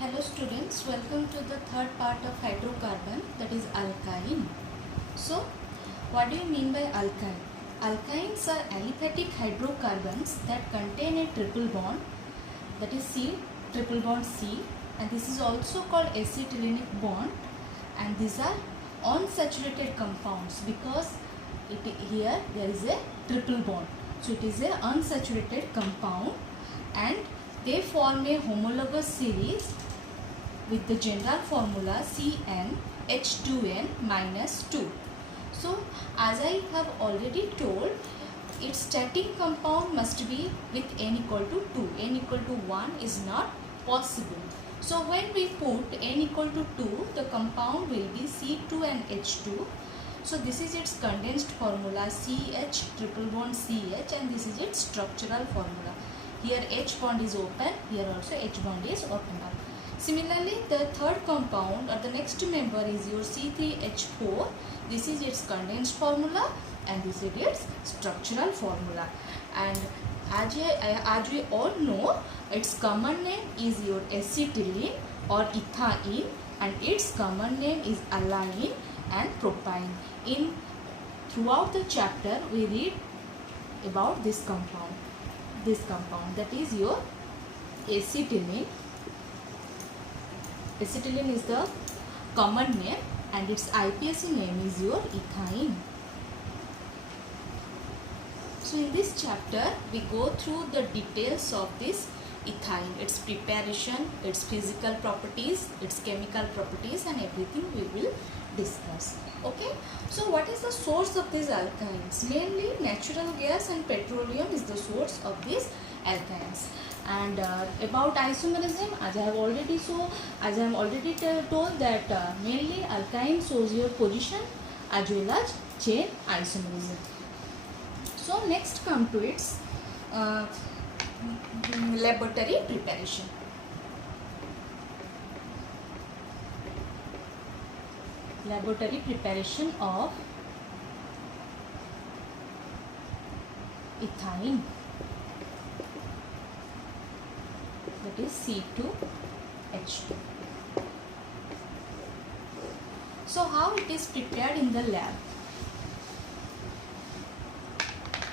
Hello students, welcome to the third part of hydrocarbon, that is alkyne. So, what do you mean by alkyne? Alkynes are aliphatic hydrocarbons that contain a triple bond, that is C, triple bond C, and this is also called acetylenic bond, and these are unsaturated compounds because here there is a triple bond. So, it is a unsaturated compound and they form a homologous series with the general formula CnH2n minus 2. So, as I have already told, its starting compound must be with n equal to 2. N equal to 1 is not possible. So, when we put n equal to 2, the compound will be C2 and H2. So, this is its condensed formula CH triple bond CH, and this is its structural formula. Here H bond is open, here also H bond is open up. Similarly, the third compound or the next member is your C3H4. This is its condensed formula and this is its structural formula. And as we all know, its common name is your acetylene or ethane, and its common name is allyne and propyne. Throughout the chapter, we read about this compound. That is your acetylene. Acetylene is the common name and its IPAC name is your ethane. So in this chapter we go through the details of this ethane, its preparation, its physical properties, its chemical properties, and everything we will discuss. Okay, so what is the source of these alkynes? Mainly natural gas and petroleum is the source of these alkynes. And about isomerism, as I have already told that mainly alkyne shows your position as well as chain isomerism. So next come to its laboratory preparation. Laboratory preparation of ethane, that is C2H2. So how it is prepared in the lab?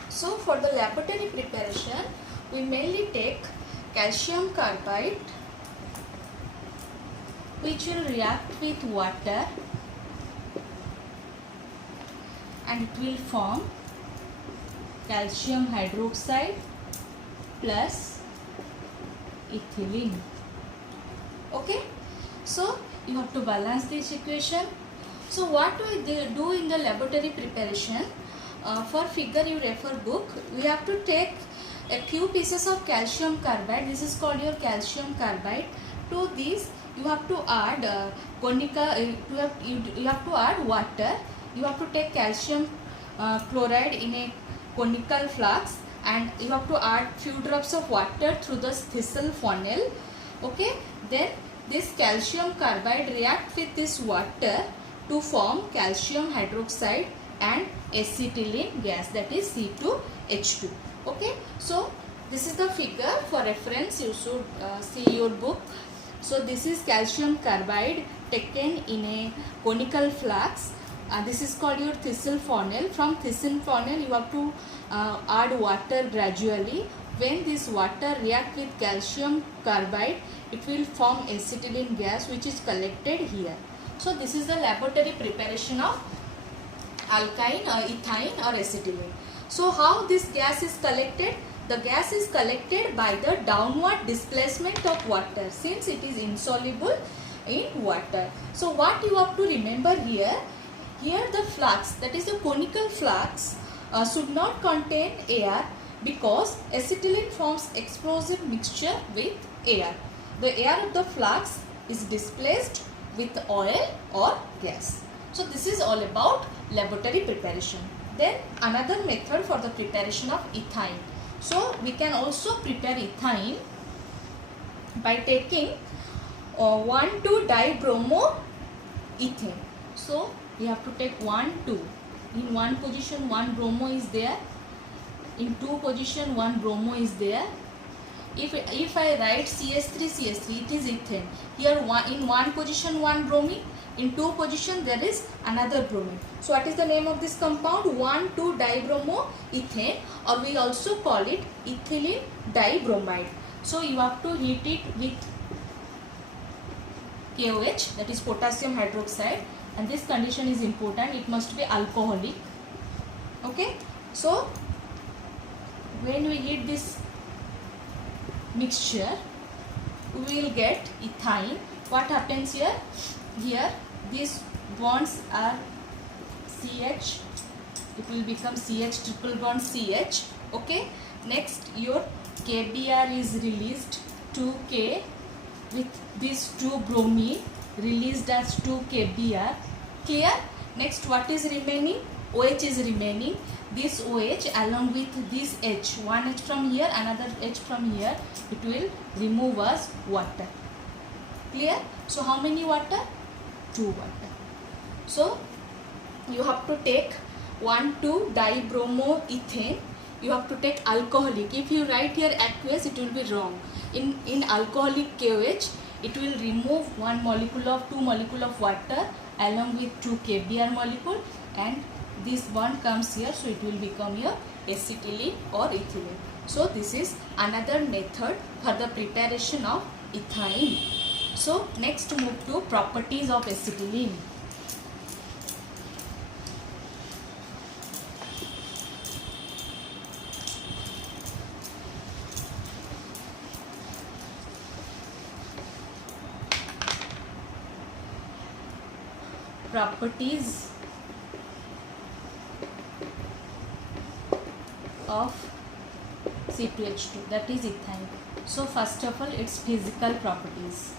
So for the laboratory preparation, we mainly take calcium carbide, which will react with water and it will form calcium hydroxide plus ethylene. Okay, so you have to balance this equation. So what we do in the laboratory preparation, for figure you refer book, we have to take a few pieces of calcium carbide. This is called your calcium carbide. To this you have to add you have to add water. You have to take calcium chloride in a conical flask and you have to add few drops of water through the Thistle funnel. Okay, then this calcium carbide react with this water to form calcium hydroxide and acetylene gas, that is C2H2. Okay, so this is the figure. For reference you should see your book. So this is calcium carbide taken in a conical flask. This is called your Thistle funnel. From Thistle funnel you have to add water gradually. When this water react with calcium carbide, it will form acetylene gas which is collected here. So this is the laboratory preparation of alkyne or ethane or acetylene. So how this gas is collected? The gas is collected by the downward displacement of water, since it is insoluble in water. So what you have to remember here, the flask, that is the conical flask, should not contain air because acetylene forms explosive mixture with air. The air of the flask is displaced with oil or gas. So this is all about laboratory preparation. Then another method for the preparation of ethane. So we can also prepare ethane by taking 1,2-dibromoethane. So we have to take 1,2. In one position 1 bromo is there, in 2 position 1 bromo is there. if I write CH3, it is ethane. Here in one position one bromine, in two position there is another bromine. So what is the name of this compound? 1,2-dibromoethane, or we also call it ethylene dibromide. So you have to heat it with KOH, that is potassium hydroxide, and this condition is important. It must be alcoholic. Okay, so when we heat this mixture, we will get ethyne. What happens here? Here these bonds are CH, it will become CH, triple bond CH. Okay, next your KBr is released, 2K, with these two bromine released as 2 KBr. Clear? Next what is remaining? OH is remaining. This OH along with this H, one H from here, another H from here, it will remove as water. Clear? So how many water? 2 water. So you have to take 1,2-dibromoethane. You have to take alcoholic. If you write here aqueous, it will be wrong. In alcoholic KOH, it will remove 2 molecule of water along with 2 KBr molecule, and this bond comes here, so it will become your acetylene or ethylene. So this is another method for the preparation of ethyne. So next move to properties of acetylene. Properties of C2H2, that is ethane. So first of all, its physical properties.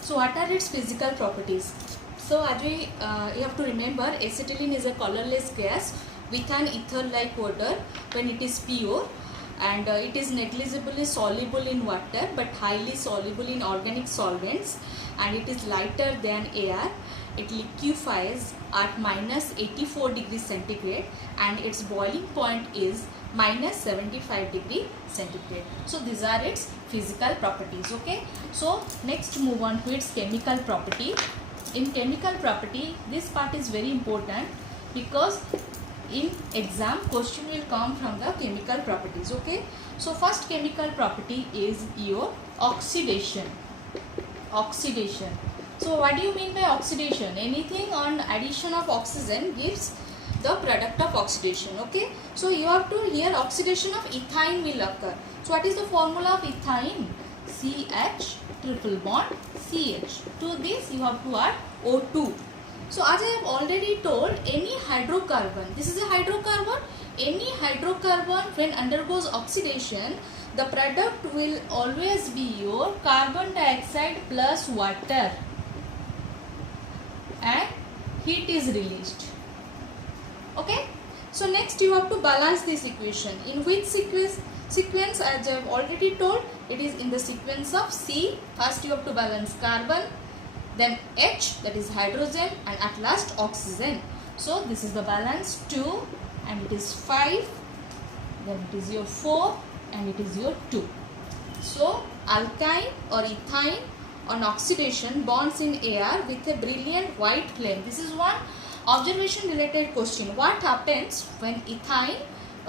So what are its physical properties? So as you have to remember, acetylene is a colorless gas with an ether-like odor when it is pure, and it is negligibly soluble in water but highly soluble in organic solvents, and it is lighter than air. It liquefies at minus 84 degrees centigrade, and its boiling point is minus 75 degree centigrade. So these are its physical properties. Okay, so next move on to its chemical property. In chemical property, this part is very important because in exam question will come from the chemical properties. Okay, so first chemical property is your oxidation. Oxidation. So what do you mean by oxidation? Anything on addition of oxygen gives the product of oxidation. Okay, so you have to here oxidation of ethyne will occur. So what is the formula of ethyne? CH triple bond CH. To this you have to add O2. So as I have already told, any hydrocarbon, this is a hydrocarbon, any hydrocarbon when undergoes oxidation, the product will always be your carbon dioxide plus water, and heat is released. Okay, so next you have to balance this equation. In which sequence as I have already told, it is in the sequence of C. First you have to balance carbon, then H, that is hydrogen, and at last oxygen. So this is the balance 2, and it is 5, then it is your 4, and it is your 2. So alkyne or ethyne on oxidation bonds in air with a brilliant white flame. This is one observation related question. What happens when ethyne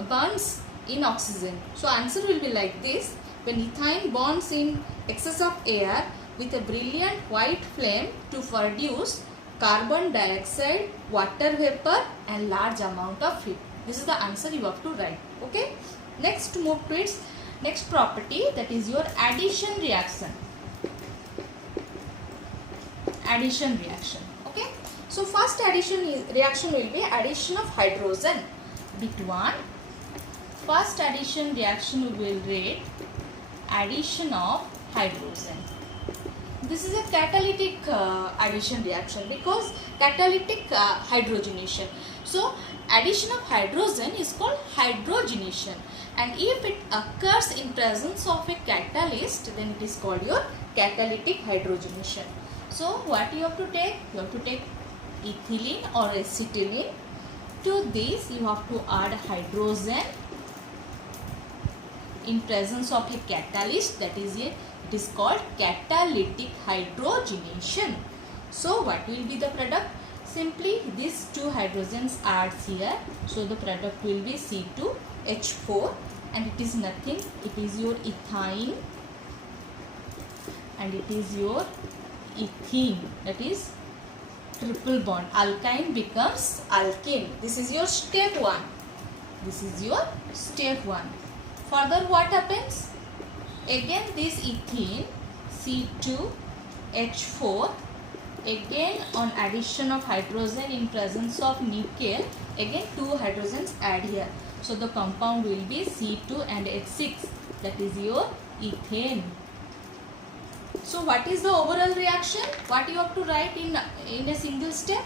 burns in oxygen? So answer will be like this. When ethyne bonds in excess of air with a brilliant white flame to produce carbon dioxide, water vapor, and large amount of heat. This is the answer you have to write. Okay, next move to its next property, that is your addition reaction. Addition reaction. Okay, so first reaction will be addition of hydrogen. Bit 1, first addition reaction we will read addition of hydrogen. This is a catalytic addition reaction because catalytic hydrogenation. So addition of hydrogen is called hydrogenation, and if it occurs in presence of a catalyst, then it is called your catalytic hydrogenation. So what you have to take? You have to take ethylene or acetylene. To this you have to add hydrogen. in presence of a catalyst, that is it is called catalytic hydrogenation. So what will be the product? Simply these two hydrogens adds here, so the product will be C2H4, and it is nothing, it is your ethyne and it is your ethene, that is triple bond. Alkyne becomes alkene. This is your step 1. This is your step 1. Further what happens? Again this ethene C2H4, again on addition of hydrogen in presence of nickel, again 2 hydrogens add here. So the compound will be C2 and H6, that is your ethane. So what is the overall reaction? What you have to write in a single step?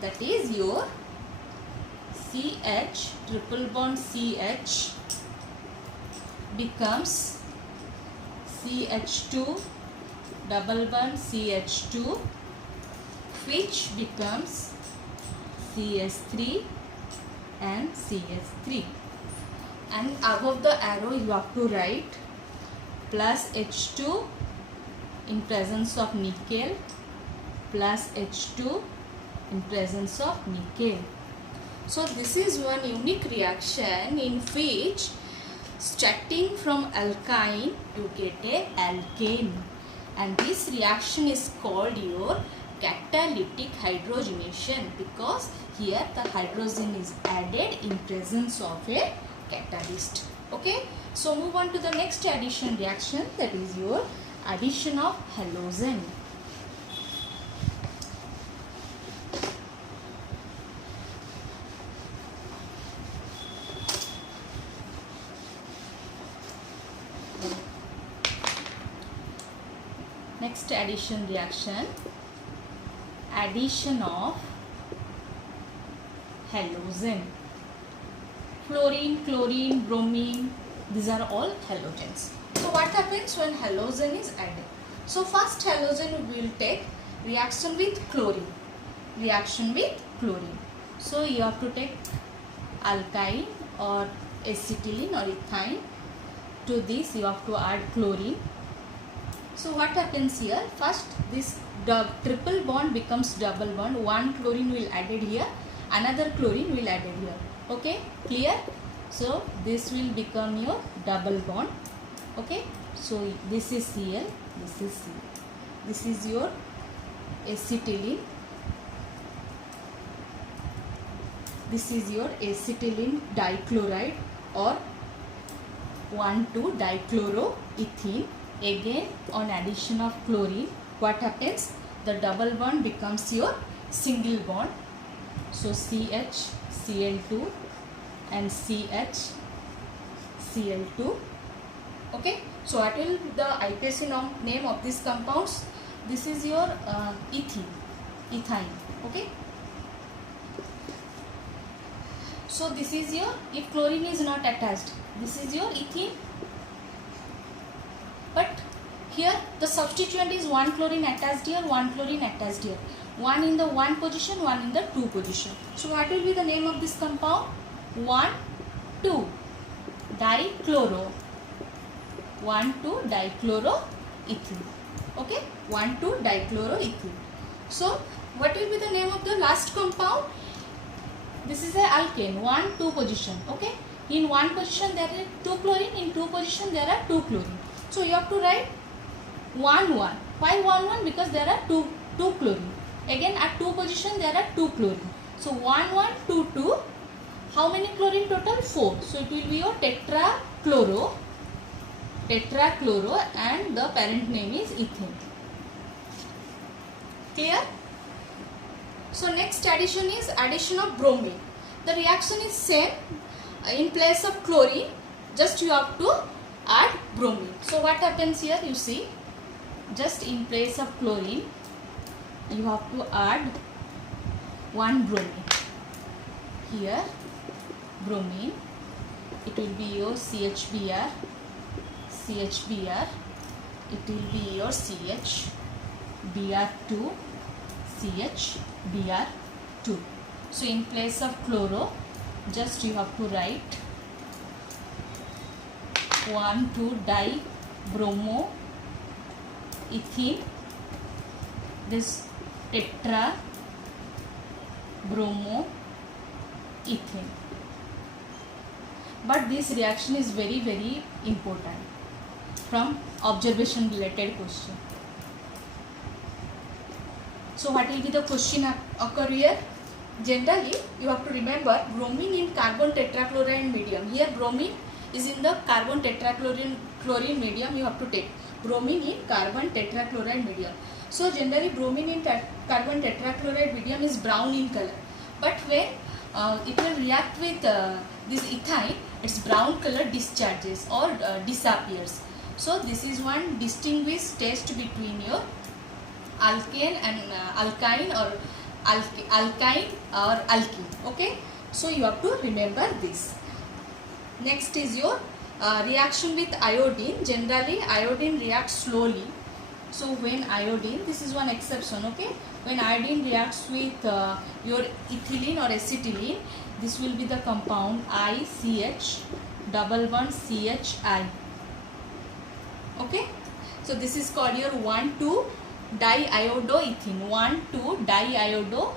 That is your CH triple bond CH becomes CH2 double bond CH2, which becomes CS3 and CS3, and above the arrow you have to write plus H2 in presence of nickel plus H2 in presence of nickel. So this is one unique reaction in which starting from alkyne you get a alkane, and this reaction is called your catalytic hydrogenation, because here the hydrogen is added in presence of a catalyst. Okay, so move on to the next addition reaction, that is your addition of halogen. Next addition reaction, addition of halogen. Fluorine, chlorine, bromine, these are all halogens. So what happens when halogen is added? So first halogen we will take reaction with chlorine. Reaction with chlorine. So you have to take alkyne or acetylene or ethyne. To this you have to add chlorine. So what happens here? First this triple bond becomes double bond. One chlorine will added here, another chlorine will added here. Okay, clear? So this will become your double bond. Okay, so this is Cl, this is Cl. This is your acetylene. This is your acetylene dichloride or 1,2-dichloroethene. Again on addition of chlorine, what happens? The double bond becomes your single bond. So CH, Cl2 and CH, Cl2. Okay, so what will the IPAC name of these compounds? This is your ethyne. Okay, so this is your, if chlorine is not attached, this is your ethene. But here the substituent is one chlorine attached here, one chlorine attached here. One in the 1 position, one in the 2 position. So what will be the name of this compound? 1,2-dichloro. 1,2-dichloroethene. Okay, 1,2-dichloroethene. So what will be the name of the last compound? This is a alkane, 1-2 position. Okay, in 1 position there are 2 chlorine, in 2 position there are 2 chlorine. So you have to write 1,1. Why 1,1? Because there are 2 chlorine. Again at 2 position there are 2 chlorine. So 1,1,2,2. How many chlorine total? 4. So it will be your tetrachloro, and the parent name is ethane. Clear? So next addition is addition of bromine. The reaction is same. In place of chlorine, just you have to add bromine. So what happens here? You see, just in place of chlorine, you have to add one bromine. Here, bromine. It will be your CHBr. It will be your CH, Br2, CH, Br2. So in place of chloro, just you have to write 1,2-dibromoethene, this tetrabromoethene. But this reaction is very important from observation related question. So what will be the question occur here? Generally you have to remember bromine in carbon tetrachloride medium. Here bromine is in the carbon tetrachlorine medium. You have to take bromine in carbon tetrachloride medium. So generally bromine in carbon tetrachloride medium is brown in color, but when it will react with this ethyne, its brown color discharges or disappears. So this is one distinguished test between your alkane and alkyne or alkyne or alkene. Okay, so you have to remember this. Next is your reaction with iodine. Generally iodine reacts slowly. So when iodine, this is one exception, okay, when iodine reacts with your ethylene or acetylene, this will be the compound ICH double bond CHI. Okay, so this is called your 1,2-diiodoethene. 1,2-diiodo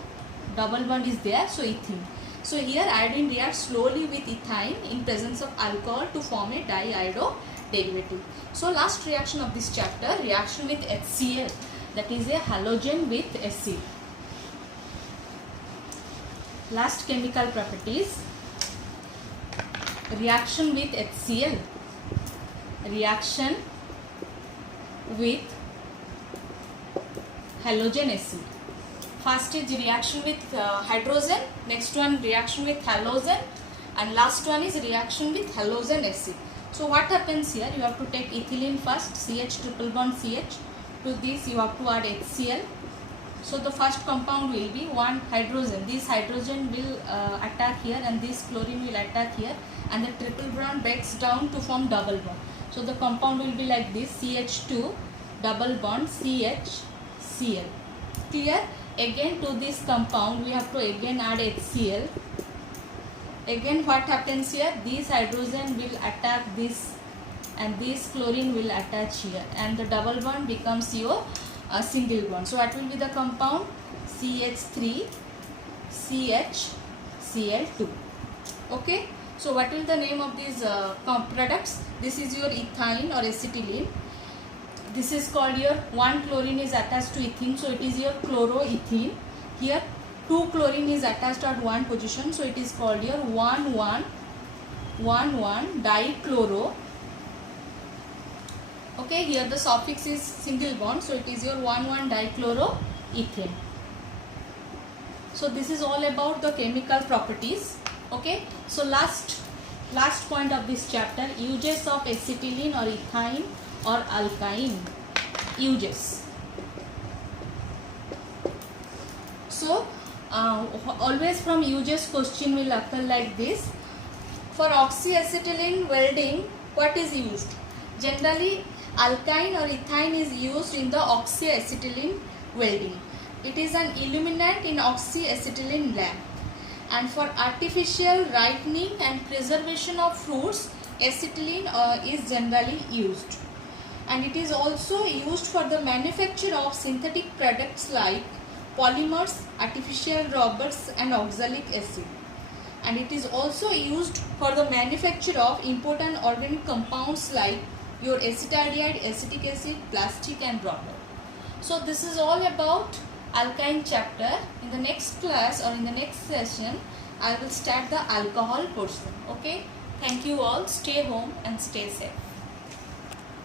double bond is there, so ethene. So here iodine reacts slowly with ethyne in presence of alcohol to form a diiodo derivative. So last reaction of this chapter, reaction with HCl, that is a halogen with acid. Last chemical properties, reaction with HCl, reaction with halogen acid. First is reaction with hydrogen, next one reaction with halogen, and last one is reaction with halogen acid. So what happens here, you have to take ethylene first, CH triple bond CH, to this you have to add HCl. So the first compound will be one hydrogen, this hydrogen will attack here and this chlorine will attack here, and the triple bond breaks down to form double bond. So the compound will be like this, CH2 double bond CHCl. Clear? Again to this compound we have to again add HCl. Again what happens here, this hydrogen will attack this and this chlorine will attach here, and the double bond becomes your single bond. So what will be the compound? CH3 CHCl2. Okay, so what will the name of these products? This is your ethyne or acetylene. This is called your, one chlorine is attached to ethene, so it is your chloroethene. Here two chlorine is attached at one position, so it is called your 1,1,1,1-dichloro. Okay, here the suffix is single bond, so it is your 1,1-dichloroethane. So this is all about the chemical properties. Okay, so last point of this chapter, uses of acetylene or ethyne or alkyne. Uses. So always from uses question will occur like this. For oxyacetylene welding, what is used? Generally alkyne or ethyne is used in the oxyacetylene welding. It is an illuminant in oxyacetylene lamp. And for artificial ripening and preservation of fruits, acetylene is generally used. And it is also used for the manufacture of synthetic products like polymers, artificial rubbers and oxalic acid. And it is also used for the manufacture of important organic compounds like your acetaldehyde, acetic acid, plastic and rubber. So this is all about alkyne chapter. In the next class or in the next session, I will start the alcohol portion. Okay, thank you all. Stay home and stay safe.